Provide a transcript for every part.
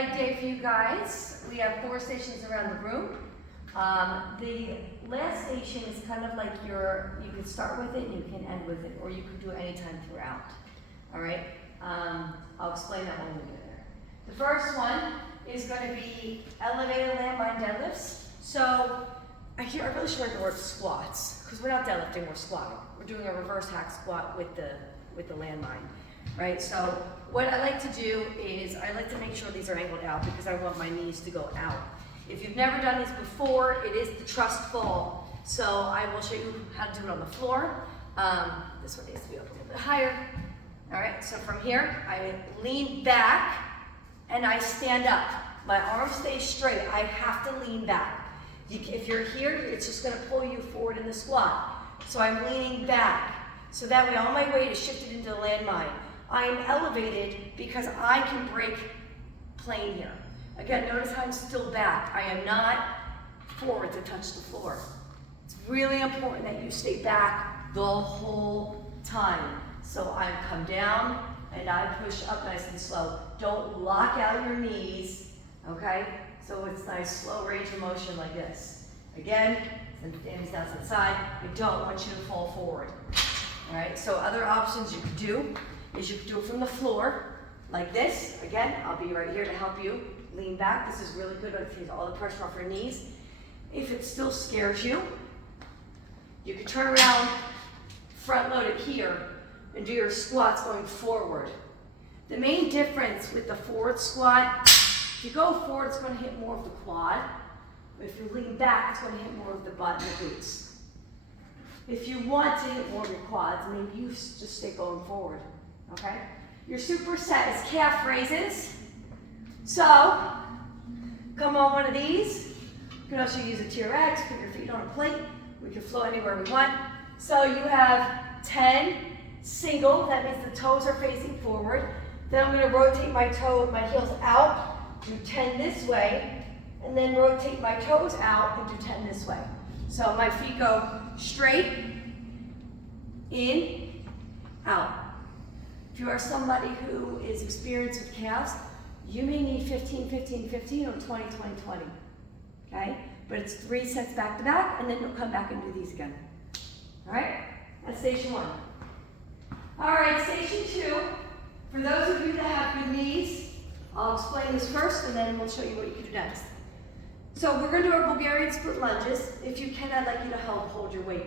leg day for you guys. We have 4 stations around the room. The last station is kind of like you can start with it and you can end with it, or you can do it anytime throughout. All right? I'll explain that when we get there. The first one is going to be elevated landmine deadlifts. So I really should like the word squats, because we're not deadlifting, we're squatting. We're doing a reverse hack squat with the landmine, right? So what I like to do is I like to make sure these are angled out because I want my knees to go out. If you've never done these before, it is the trust fall. So I will show you how to do it on the floor. This one needs to be a little bit higher. All right, so from here, I lean back and I stand up. My arm stays straight. I have to lean back. If you're here, it's just going to pull you forward in the squat. So I'm leaning back. So that way all my weight is shifted into the landmine. I am elevated because I can break plane here. Again, notice how I'm still back. I am not forward to touch the floor. It's really important that you stay back the whole time. So I come down and I push up nice and slow. Don't lock out your knees, okay? So it's nice, slow range of motion like this. Again, hands down to the side. I don't want you to fall forward. All right, so other options you could do is you could do it from the floor, like this. Again, I'll be right here to help you. Lean back. This is really good to take all the pressure off your knees. If it still scares you, you can turn around, front loaded here, and do your squats going forward. The main difference with the forward squat, if you go forward, it's going to hit more of the quad. But if you lean back, it's going to hit more of the butt and the glutes. If you want to hit more of your quads, maybe you just stay going forward, okay? Your superset is calf raises. So, come on one of these. You can also use a TRX, put your feet on a plate. We can flow anywhere we want. So you have 10 single, that means the toes are facing forward. Then I'm going to rotate my heels out, do 10 this way, and then rotate my toes out and do 10 this way. So my feet go straight, in, out. If you are somebody who is experienced with calves, you may need 15, 15, 15, or 20, 20, 20, okay? But it's 3 sets back to back, and then you'll come back and do these again. All right? That's station 1. All right, station 2. For those of you that have good knees, I'll explain this first, and then we'll show you what you can do next. So we're going to do our Bulgarian split lunges. If you can, I'd like you to help hold your weight.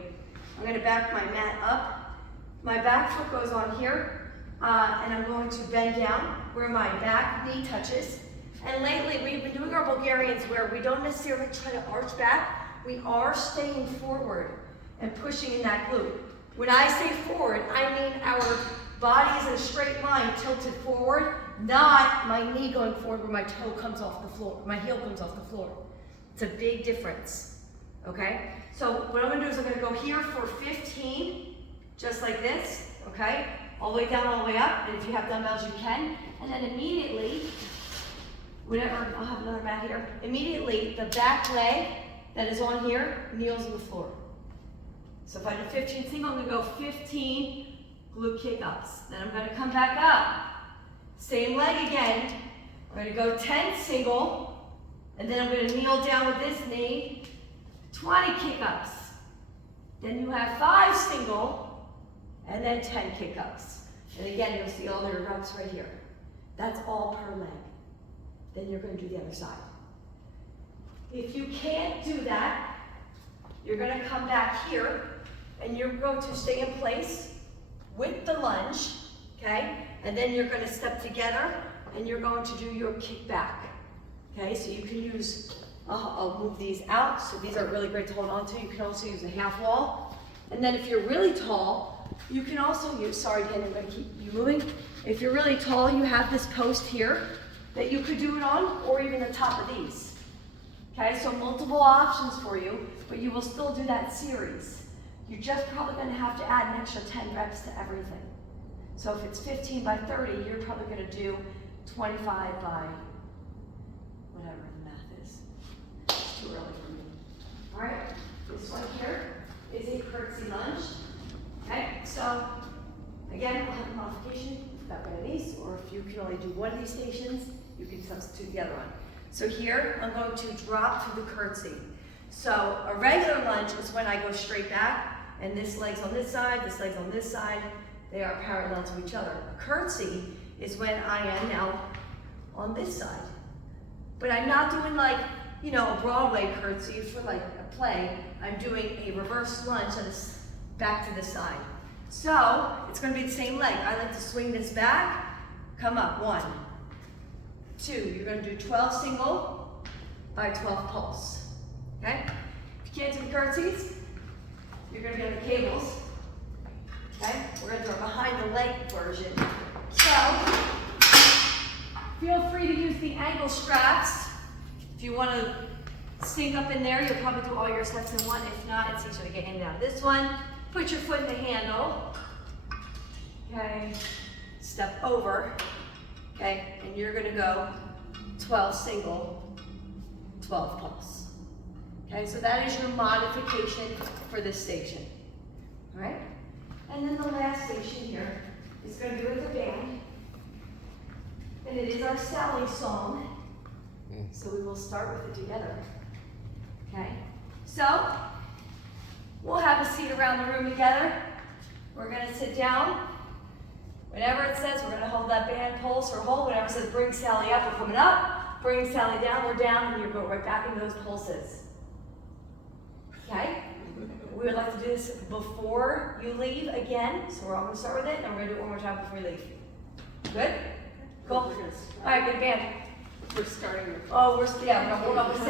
I'm going to back my mat up. My back foot goes on here. And I'm going to bend down where my back knee touches. And lately, we've been doing our Bulgarians where we don't necessarily try to arch back. We are staying forward and pushing in that glute. When I say forward, I mean our body is in a straight line, tilted forward, not my knee going forward where my toe comes off the floor, my heel comes off the floor. It's a big difference, okay? So what I'm gonna do is I'm gonna go here for 15, just like this, okay? All the way down, all the way up, and if you have dumbbells, you can. And then immediately, whatever, I'll have another mat here. Immediately, the back leg that is on here kneels on the floor. So if I do 15 single, I'm gonna go 15 glute kick-ups. Then I'm gonna come back up. Same leg again. I'm gonna go 10 single, and then I'm gonna kneel down with this knee, 20 kick-ups. Then you have 5 single, and then 10 kick-ups. And again, you'll see all your reps right here. That's all per leg. Then you're going to do the other side. If you can't do that, you're going to come back here, and you're going to stay in place with the lunge, okay? And then you're going to step together, and you're going to do your kick back, okay? So you can use, I'll move these out. So these are really great to hold on to. You can also use a half wall. And then if you're really tall, you can also use, sorry Dan, I'm going to keep you moving. If you're really tall, you have this post here that you could do it on, or even the top of these. Okay, so multiple options for you, but you will still do that series. You're just probably going to have to add an extra 10 reps to everything. So if it's 15 by 30, you're probably going to do 25 by whatever the math is. It's too early for me. All right, this one here is a curtsy lunge. Okay, so again, we'll have a modification if you've got one of these, or if you can only do one of these stations, you can substitute the other one. So here, I'm going to drop to the curtsy. So a regular lunge is when I go straight back, and this leg's on this side, this leg's on this side. They are parallel to each other. A curtsy is when I am now on this side. But I'm not doing like, you know, a Broadway curtsy for like a play. I'm doing a reverse lunge that is back to the side. So it's going to be the same leg. I like to swing this back, come up, 1, 2. You're going to do 12 single by 12 pulse. Okay? If you can't do the curtsies, you're going to get the cables. Okay? We're going to do a behind the leg version. So feel free to use the ankle straps. If you want to sink up in there, you'll probably do all your sets in one. If not, it's easier to get in and out of this one. Put your foot in the handle. Okay. Step over. Okay. And you're going to go 12 single, 12 pulse. Okay. So that is your modification for this station. All right. And then the last station here is going to be with a band. And it is our Sally song. So we will start with it together. Okay? So, we'll have a seat around the room together. We're going to sit down. Whenever it says, we're going to hold that band pulse or hold. Whenever it says, bring Sally up, we're coming up. Bring Sally down, we're down, and you go right back into those pulses. Okay? We would like to do this before you leave again. So we're all going to start with it, and we're going to do it one more time before we leave. Good? Cool? All right, good band. We're starting with. Oh, we're going to warm up with Sally.